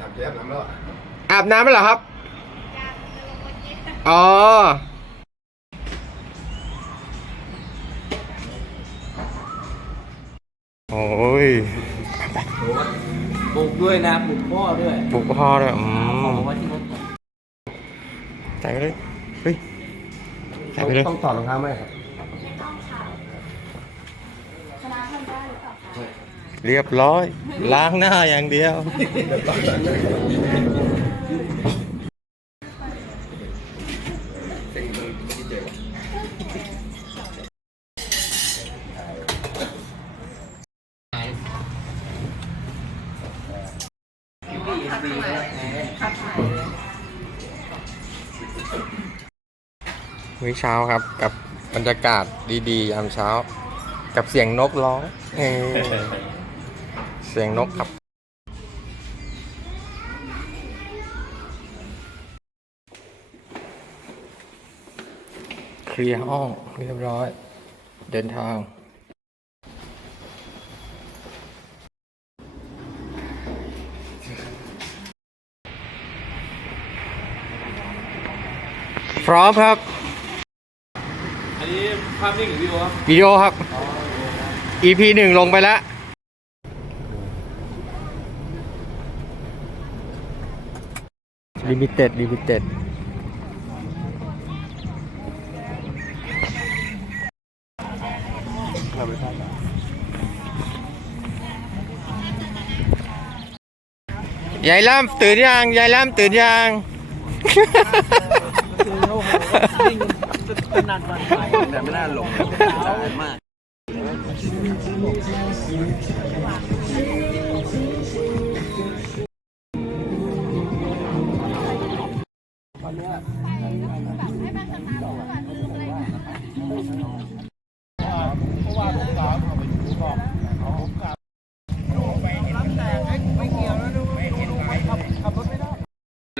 อาบแก้มน้ำแล้วอะอาบน้ำไหมเหรอครับ อ๋อ โอ้ยปลุกด้วยนะปลุกพ่อด้วยปลุกพ่อด้วยอืเอามของไว้ที่รถใส่ไปเลย เฮ้ย ใส่ไปเลย ต้องถอดรองเท้าไหมครับ เรียบร้อย ล้างหน้าอย่างเดียว มื้อเช้าครับกับบรรยากาศดีๆยามเช้า กับเสียงนกร้องเออ เสียงนกครับ เคลียร์ห้องเรียบร้อย เดินทาง พร้อมครับ อันนี้ภาพนิ่งหรือวิวครับวิดีโอครับ EP หนึ่งลงไปแล้ว ลิมิเต็ดลิมิเต็ดยายล่ำตื่นยังยายล่ำตื่นยังขนาดวันไปแต่ไม่น่าหลงมาก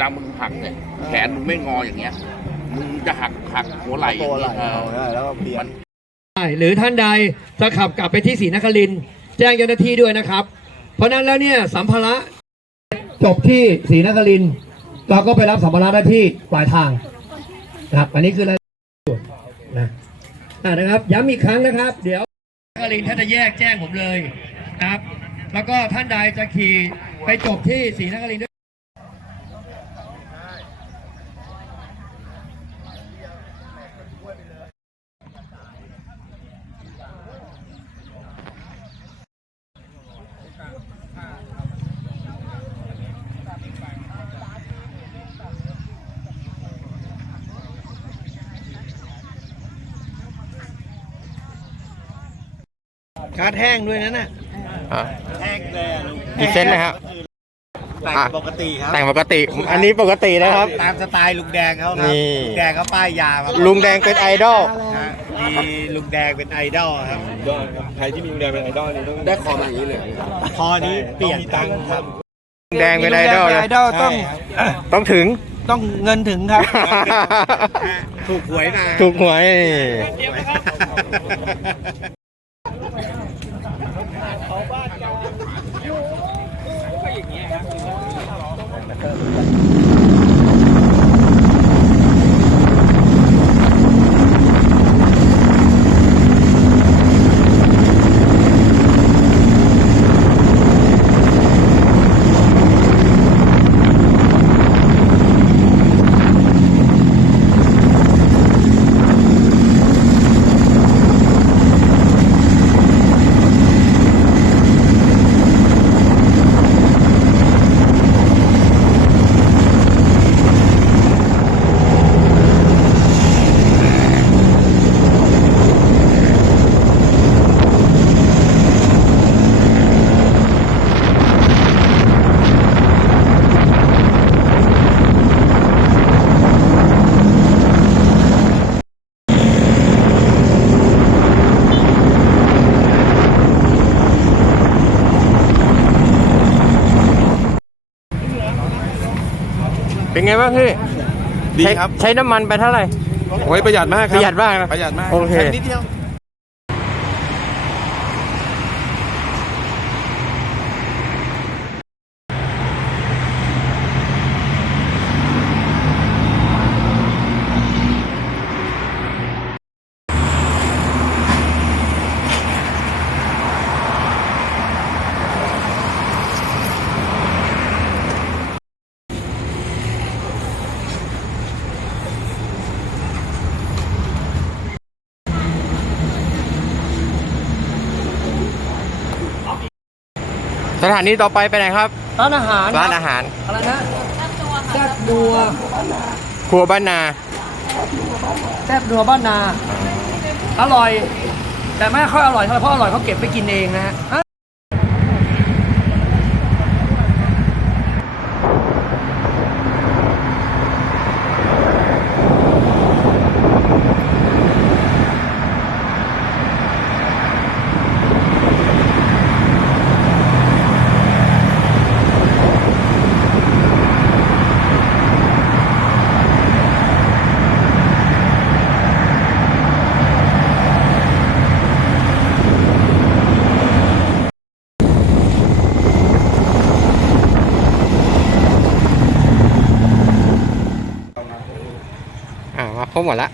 ลามึงหักเนี่ยแขนมึงไม่งออย่างเงี้ยมึงจะหักหักหัวไหล่อย่างเงี้ยเออแล้วก็เปลี่ยน ได้หรือท่านใดจะขับกลับไปที่ศรีนครินทร์แจ้งเจ้าหน้าที่ด้วยนะครับ เพราะฉะนั้นแล้วเนี่ยสัมภาระจบที่ศรีนครินทร์เราก็ไปรับสัมภาระได้ที่ปลายทางนะครับ อันนี้คือรายละเอียดนะอ่านะครับย้ำอีกครั้งนะครับ เดี๋ยวศรีนครินทร์ถ้าจะแยกแจ้งผมเลยนะครับ แล้วก็ท่านใดจะขี่ไปจบที่ศรีนครินทร์ ด้วยคาแห้งด้วยนั่นน่ะอะแห้งเลยกี่เซนนะครับ แต่งปกติครับ แต่งปกติ อันนี้ปกตินะครับ ตามสไตล์ลุงแดงเขาครันี่ ลุงแดงเขาป้ายยาครับลุงแดงเป็นไอดอลนะมีลุงแดงเป็นไอดอลครับใครที่มีลุงแดงเป็นไอดอลนี่ต้องได้คอมาอย่างนี้เลยพอนี้เปลี่ยนตังค์ครับลุงแดงเป็นไอดอลไอดอลต้องต้องถึง ต้องเงินถึงครับ ถูกหวยนะถูกหวย เป็นไงบ้างพี่ดีใช้ครับใช้น้ำมันไปเท่าไหร่ โอ้ยประหยัดมากคปรับระหยัดมากนะประหยัดมากโอเคแนิดเดียว สถานีต่อไปไปไหนครับ ร้านอาหารร้านอาหาร อะไรนะแซ่บนัวครัวบ้านนา แซ่บนัวบ้านนา อร่อย แต่ไม่ค่อยอร่อยเท่าไหร่เพราะอร่อยเขาเก็บไปกินเองนะฮะ อะอ่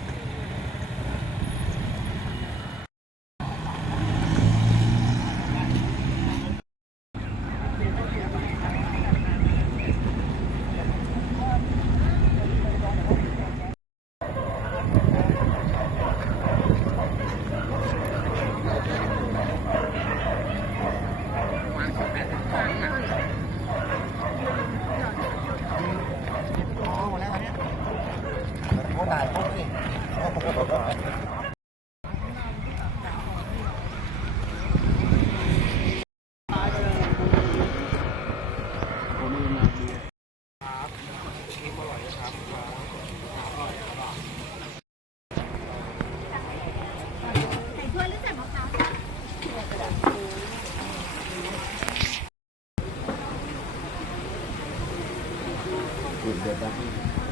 ามา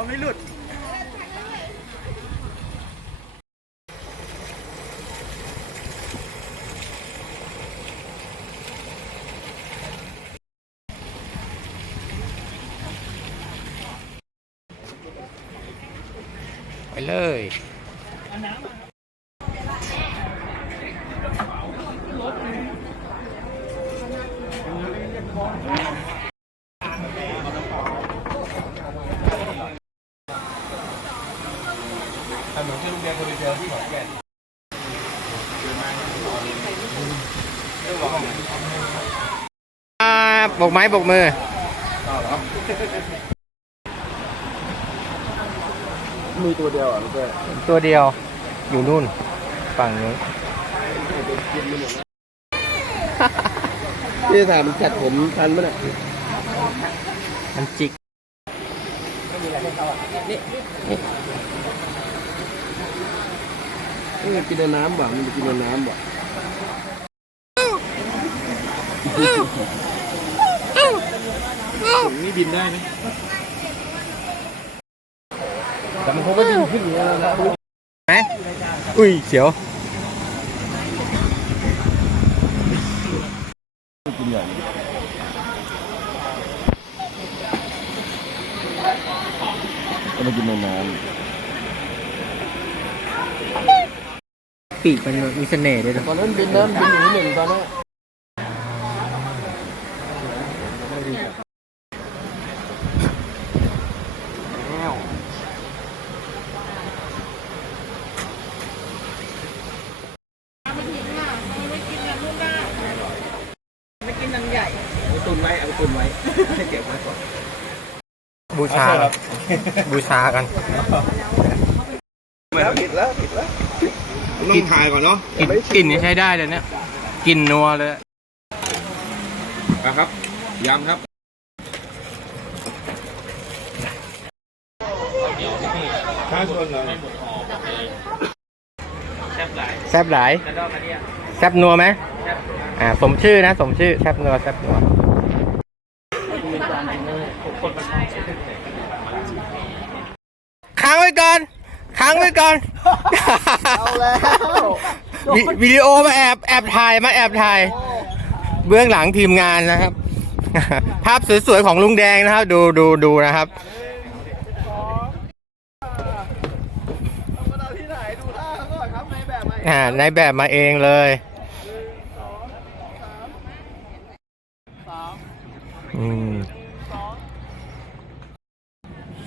ครบหมดละไปเลย อ่าบกไม้บกมือมีตัวเดียวอะลูกเป้ตัวเดียว อยู่นู่น ฝั่งนู้นพี่ถามจัดผมทันไหมเนี่ยมันจิกนี่กินแต่น้ำบ่มันจะกินแต่น้ำบ่ นี่บินได้ไหมแต่มันคงไม่บินขึ้นอย่างนี้แล้วนะไหมอุ้ยเสียวกินอย่างก็มากินในน้ปีกมันมีเสน่ห์ด้วยนะำตอนนั้นบินน้ำบินอย่างนี้หนึ่งตอนนั้น บู ชากันบูชากันต้องถ่ายก่อนเนาะกลิ่นกลิ่นนี่ใช้ได้เลยเนี่ยกลิ่นนัวเลยนะครับยำครับถ้าชนเหรอแซบหลายแซบนัวไหมอ่าสมชื่อนะ สมชื่อแซบนัวแซบนัว ค้างไว้ก่อน ค้างไว้ก่อน เอาแล้ววิดีโอมาแอบแอบถ่ายมาแอบถ่าย เบื้องหลังทีมงานนะครับ ภาพสวยๆของลุงแดงนะครับ ดูดูดูนะครับ อ่าในแบบมาเองเลยอืม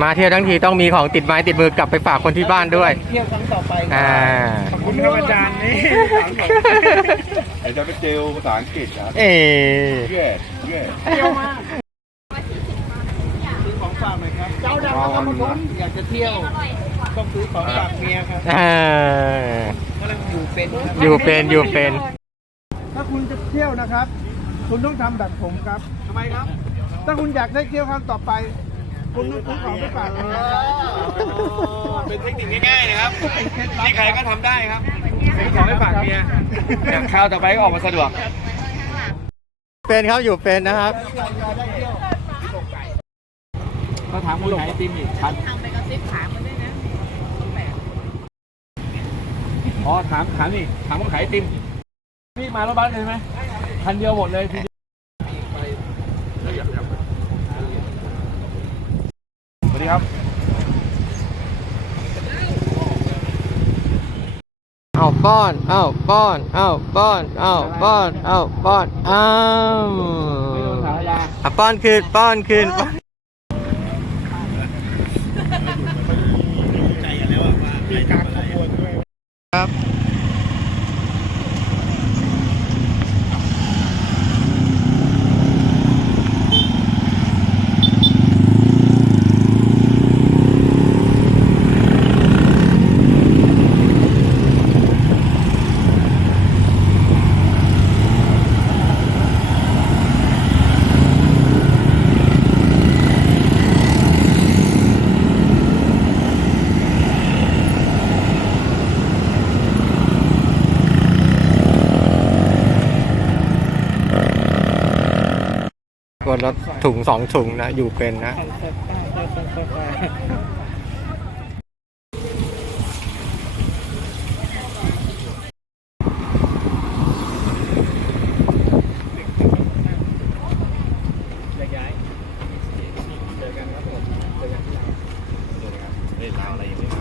ยวทั้งทีต้องมีของติดไม้ติดมือกลับไปฝากคนที่บ้านด้วย เที่ยวครั้งต่อไปอ่า ขอบคุณครับอาจารย์นี่เดี๋ยวจะไปเจลภาษาอังกฤษครับเอ๋เย่เย่ของฝากหน่อยครับ เจ้าดังนครปฐมอยากจะเที่ยวต้องซื้อของฝากเมียครับอ่ากำลังอยู่เป็นครับอยู่เป็นอยู่เป็น ถ้าคุณจะเที่ยวนะครับ คุณต้องทำแบบผมครับทำไมครับ ถ้าคุณอยากได้เที่ยวครั้งต่อไป คุณต้องซื้อของไปฝากเมียเป็นเทคนิคง่ายๆนะครับที่ใครก็ทำได้ครับซื้อของไปฝากเมียคราวต่อไปก็ออกมาสะดวก เป็นครับอยู่เป็นนะครับก็ถามคนขายไอติมอีกพันอ๋อถามถามนี่ถามคนขายไอติมพี่มารถบัสเลยไหมคันเดียวหมดเลยทีเดียว สวัสดีครับ เอาป้อน เอาป้อน เอาป้อน เอาป้อน เอาป้อนอ้าวไม่โดนสารยาอะป้อนคืนป้อนคืนป้อน กดแล้วถุงสองถุงนะ อยู่เป็นนะเฮ้ยลาวอะไรยังไม่